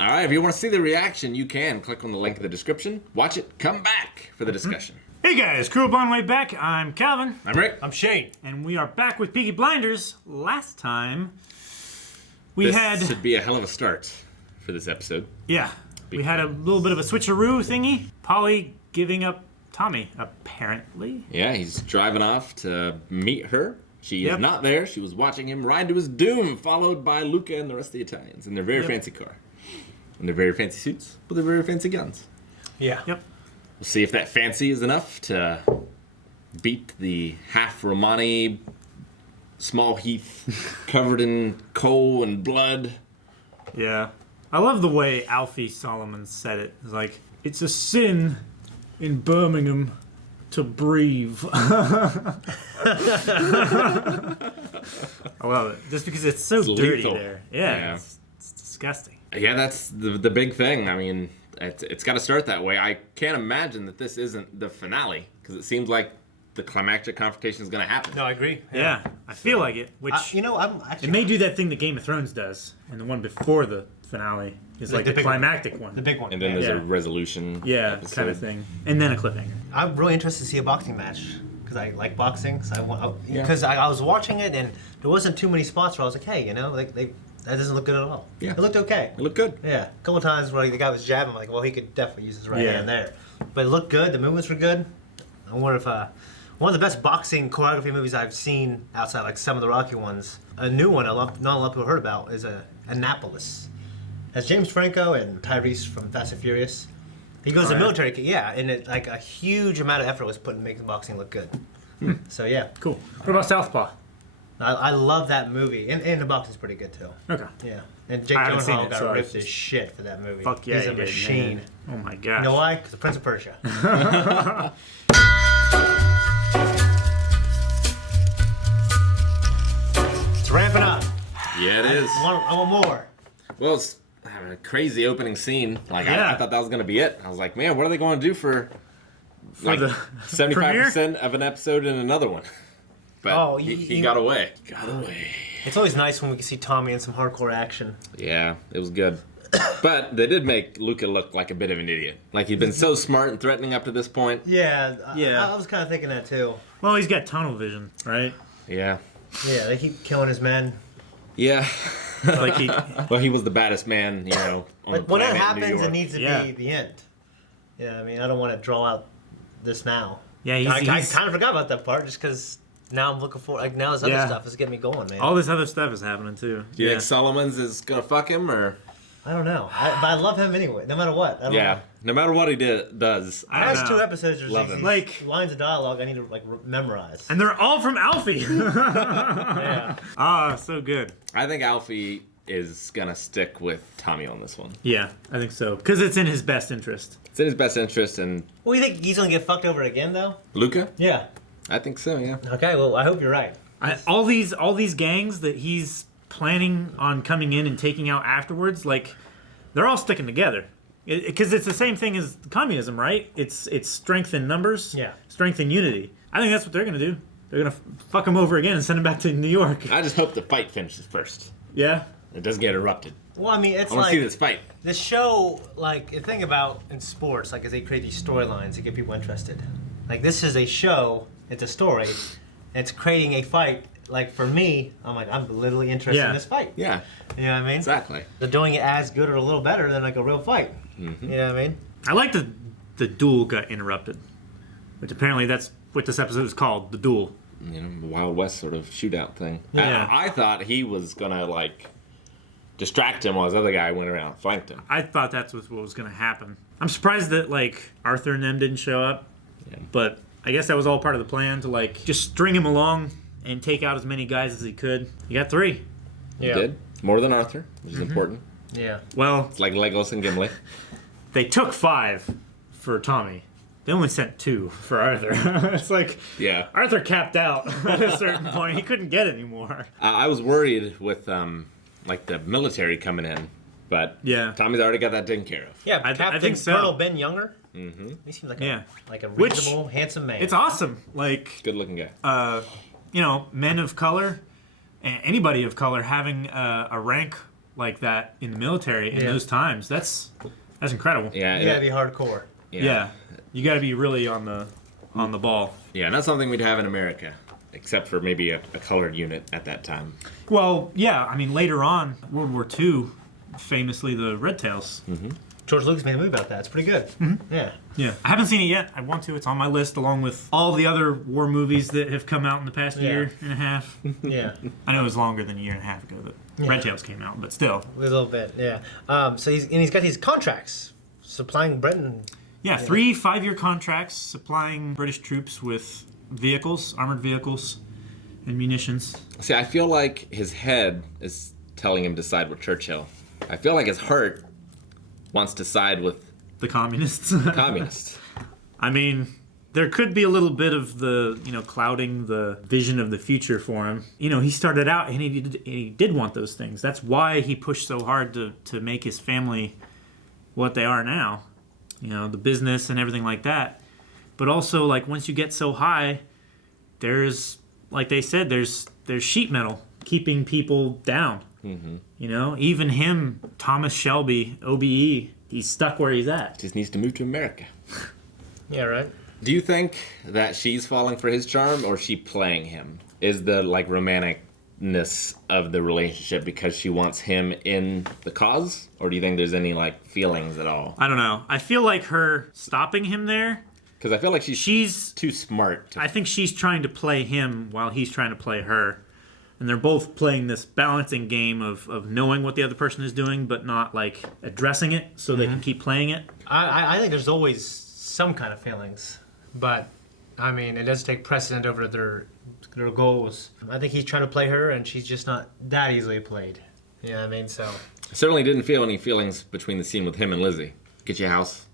All right, if you want to see the reaction, you can click on the link in the description. Watch it, come back for the discussion. Hey guys, Crew Bon Way back. I'm Calvin. I'm Rick. I'm Shane. And we are back with Peaky Blinders. Last time, This should be a hell of a start for this episode. Yeah, we had a little bit of a switcheroo thingy. Polly giving up Tommy, apparently. Yeah, he's driving off to meet her. She is not there. She was watching him ride to his doom, followed by Luca and the rest of the Italians in their very fancy car. In their very fancy suits with their very fancy guns. Yeah. Yep. We'll see if that fancy is enough to beat the half Romani, small heath, covered in coal and blood. Yeah. I love the way Alfie Solomon said it. It's like, it's a sin in Birmingham to breathe. I love it. Just because it's so dirty lethal. there. Yeah. It's disgusting. Yeah, that's the big thing. I mean, it's got to start that way. I can't imagine that this isn't the finale, because it seems like the climactic confrontation is going to happen. No, I agree. Yeah, I feel like it. Which I'm actually... It may do that thing that Game of Thrones does, and the one before the finale is like the climactic one. The big one. And then there's a resolution episode. Kind of thing. And then a cliffhanger. I'm really interested to see a boxing match, because I like boxing. So I was watching it, and there wasn't too many spots where I was like, hey, you know, that doesn't look good at all. Yeah. It looked okay. It looked good. Yeah. A couple times where the guy was jabbing, I'm like, well, he could definitely use his right hand there. But it looked good. The movements were good. I wonder if one of the best boxing choreography movies I've seen outside like some of the Rocky ones, a new one not a lot of people heard about, is Annapolis. Has James Franco and Tyrese from Fast and Furious. He goes to military, and it, like a huge amount of effort was put in making boxing look good. So yeah. Cool. What about Southpaw? I love that movie, and the boxing's pretty good too. Okay. Yeah, and Jake Gyllenhaal got ripped as shit for that movie. Fuck yeah, he's a machine. Oh my gosh. You know why? Because the Prince of Persia. It's ramping up. Yeah, it is. I want more. Well, it's a crazy opening scene. Like I thought that was going to be it. I was like, man, what are they going to do for like the 75% of an episode in another one? But he got away. Got away. It's always nice when we can see Tommy in some hardcore action. Yeah, it was good. But they did make Luca look like a bit of an idiot. Like he'd been so smart and threatening up to this point. Yeah. I was kind of thinking that too. Well, he's got tunnel vision, right? Yeah. Yeah, they keep killing his men. Yeah. Like he was the baddest man, you know. On the when that planet in New happens, York. it needs to be the end. Yeah, I mean, I don't want to draw out this now. Yeah, I kind of forgot about that part just because now I'm looking for now this other stuff is getting me going, man. All this other stuff is happening too. Do you think Solomon's is gonna fuck him or? I don't know. But I love him anyway, no matter what. No matter what he does. The last two episodes are Love him. like lines of dialogue I need to memorize. And they're all from Alfie. Yeah. Ah, so good. I think Alfie is gonna stick with Tommy on this one. Yeah, I think so. Because it's in his best interest. It's in his best interest, and Well, you think he's gonna get fucked over again though? Luca? Yeah. I think so, yeah. Okay, well I hope you're right. All these gangs that he's planning on coming in and taking out afterwards, like, they're all sticking together. Because it's the same thing as communism, right? It's strength in numbers, strength in unity. I think that's what they're going to do. They're going to fuck him over again and send him back to New York. I just hope the fight finishes first. Yeah? It doesn't get erupted. Well, I mean, it's I want to see this fight. The show, like, the thing about in sports, like, is they create these storylines to get people interested. Like, this is a show, it's a story, and it's creating a fight. Like, for me, I'm literally interested in this fight. Yeah. You know what I mean? Exactly. They're doing it as good or a little better than, like, a real fight. Mm-hmm. You know what I mean? I like the duel got interrupted. Which apparently that's what this episode is called, the duel. You know, Wild West sort of shootout thing. Yeah. I thought he was going to, like, distract him while his other guy went around and flanked him. I thought that's what was going to happen. I'm surprised that, like, Arthur and them didn't show up. Yeah. But I guess that was all part of the plan to, like, just string him along and take out as many guys as he could. He got 3. He did. More than Arthur, which is important. Yeah. Well, It's like Legolas and Gimli. they took 5 for Tommy. They only sent 2 for Arthur. It's like, Arthur capped out at a certain point. He couldn't get any more. I was worried with, like, the military coming in. But Tommy's already got that taken care of. Yeah, I think so. Colonel Ben Younger. Mm-hmm. He seems like a Which, reasonable, handsome man. It's awesome. Like, good-looking guy. You know, men of color, anybody of color having a rank like that in the military in those times. That's incredible. Yeah, You gotta be hardcore. Yeah. You got to be really on the ball. Yeah, not something we'd have in America, except for maybe a colored unit at that time. Well, yeah. I mean, later on, World War II, famously the Red Tails. Mm-hmm. George Lucas made a movie about that. It's pretty good. Mm-hmm. Yeah. Yeah. I haven't seen it yet. I want to. It's on my list along with all the other war movies that have come out in the past year and a half. Yeah. I know it was longer than a year and a half ago that Red Tails came out, but still. A little bit, yeah. So he's got these contracts supplying Britain. Yeah, 3 5-year contracts supplying British troops with vehicles, armored vehicles, and munitions. See, I feel like his head is telling him to side with Churchill. I feel like his heart wants to side with The communists. communists. I mean, there could be a little bit of the, clouding the vision of the future for him. He started out and he did want those things. That's why he pushed so hard to make his family what they are now. The business and everything like that. But also, like, once you get so high, there's, like they said, there's sheet metal keeping people down. Mm-hmm. Even him, Thomas Shelby, OBE, he's stuck where he's at. Just needs to move to America. Yeah, right. Do you think that she's falling for his charm, or is she playing him? Is the romanticness of the relationship because she wants him in the cause, or do you think there's any feelings at all? I don't know. I feel like her stopping him there. Because I feel like she's too smart. I think she's trying to play him while he's trying to play her. And they're both playing this balancing game of knowing what the other person is doing, but not addressing it so they can keep playing it. I think there's always some kind of feelings, but I mean, it does take precedent over their goals. I think he's trying to play her, and she's just not that easily played. You know what I mean? So I certainly didn't feel any feelings between the scene with him and Lizzie. Get you a house,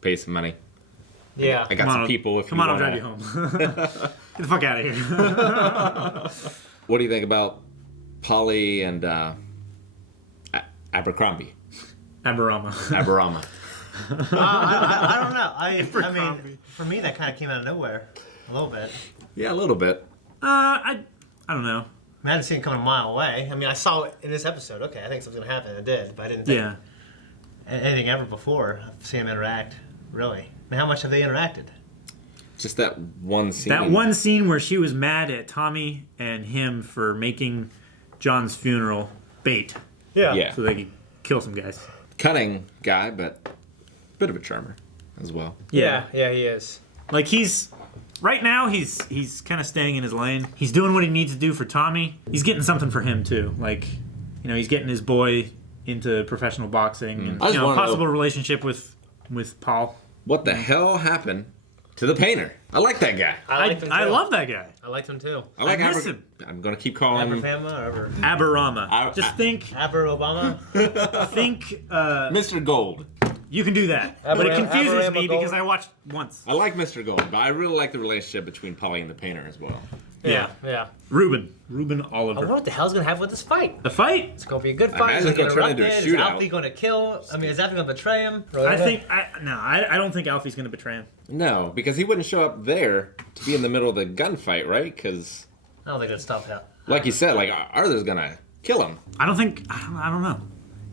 pay some money. yeah, I got some people. If come you on, I'll wanna... drive you home. Get the fuck out of here. What do you think about Polly and Abercrombie? Aberama. Aberama. I don't know. I mean, for me, that kind of came out of nowhere, a little bit. Yeah, a little bit. I don't know. I hadn't seen it coming a mile away. I mean, I saw it in this episode. Okay, I think something's gonna happen. It did, but I didn't think anything ever before. I've seen them interact. Really? And how much have they interacted? Just that one scene. That one scene where she was mad at Tommy and him for making John's funeral bait. Yeah. So they could kill some guys. Cunning guy, but a bit of a charmer as well. Yeah, he is. Like right now he's kind of staying in his lane. He's doing what he needs to do for Tommy. He's getting something for him too. He's getting his boy into professional boxing and possible relationship with Paul. What the hell happened to the painter? I like that guy. I love that guy. I liked him too. I miss him. I'm gonna keep calling him Aberama. Just think Aber Obama. Mr. Gold. You can do that. But it confuses me Gold. because I watched once. I like Mr. Gold, but I really like the relationship between Polly and the painter as well. Yeah. Ruben I Oliver. wonder what the hell's gonna happen with this fight. The fight? It's gonna be a good fight. imagine it's gonna turn into a Is shootout. Alfie gonna kill? I mean, is Alfie gonna betray him? I don't think Alfie's going to betray him. No, because he wouldn't show up there to be in the middle of the gunfight, right? Because, I don't think it'll stop that. like you said, Arthur's gonna kill him. I don't know.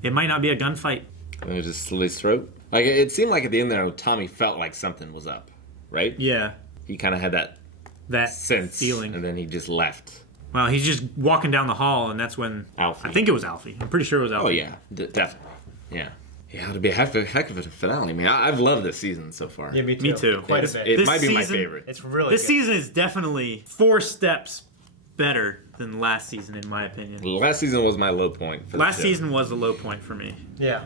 It might not be a gunfight. And he just slit his throat. It seemed like at the end there, Tommy felt like something was up, right? Yeah. He kind of had that sense, feeling. and then he just left. Well, he's just walking down the hall, and that's when Alfie. I think it was Alfie. I'm pretty sure it was Alfie. Oh yeah, definitely. Yeah. Yeah, it'll be a heck of a finale, man. I've loved this season so far. Yeah, me too. Me too. Quite a bit. It This might be my season- favorite. It's really This good. season is definitely 4 steps better than last season, in my opinion. Last season was my low point. For the Last show. season was a low point for me. Yeah.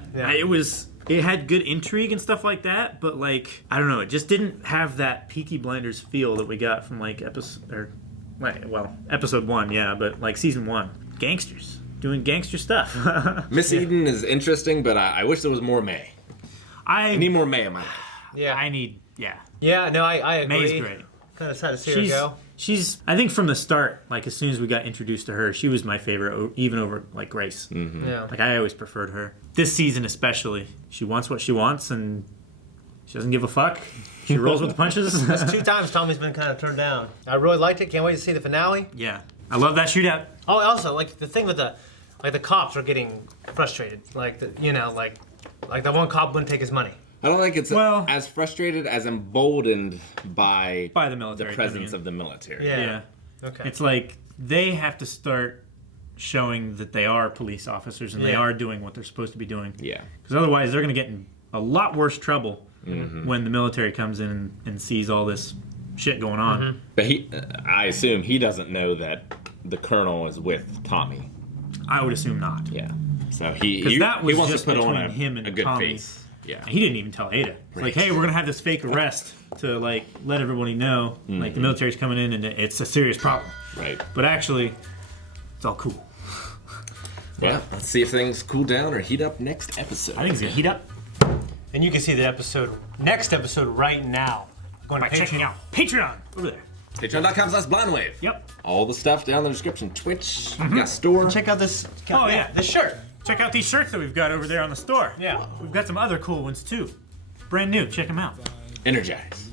It had good intrigue and stuff like that, but I don't know, it just didn't have that Peaky Blinders feel that we got from episode 1, yeah, but season 1. Gangsters doing gangster stuff. Miss Eden is interesting, but I wish there was more May. I need more May in my life. Yeah. Yeah, No, I agree. May's great. Kind of sad to see her go. She's, I think from the start, as soon as we got introduced to her, she was my favorite, even over Grace. Mm-hmm. Yeah. I always preferred her. This season especially, she wants what she wants, and she doesn't give a fuck. She rolls with the punches. That's 2 times Tommy's been kind of turned down. I really liked it. Can't wait to see the finale. Yeah, I love that shootout. Oh, also, the thing with like the cops are getting frustrated. Like like the one cop wouldn't take his money. I don't think it's as frustrated as emboldened by the military, the presence of the military. Yeah. Okay. It's like they have to start showing that they are police officers and they are doing what they're supposed to be doing. Yeah. Because otherwise they're going to get in a lot worse trouble when the military comes in and sees all this shit going on. But I assume he doesn't know that the colonel is with Tommy. I would assume not. Yeah. So he was wants just to put on between him and a good Tommy. face. Yeah. He didn't even tell Ada. It's like, hey, we're gonna have this fake arrest to like let everybody know, like the military's coming in and it's a serious problem. Right. But actually, it's all cool. Yeah. Let's see if things cool down or heat up next episode. I think it's gonna heat up. And you can see the next episode right now. Going By to checking Patreon. out Patreon over there. Patreon.com/blindwave. Yep. All the stuff down in the description. Twitch, we got store. Check out this. Oh, yeah. This shirt. Check out these shirts that we've got over there on the store. Yeah. We've got some other cool ones too. Brand new. Check them out. Energize.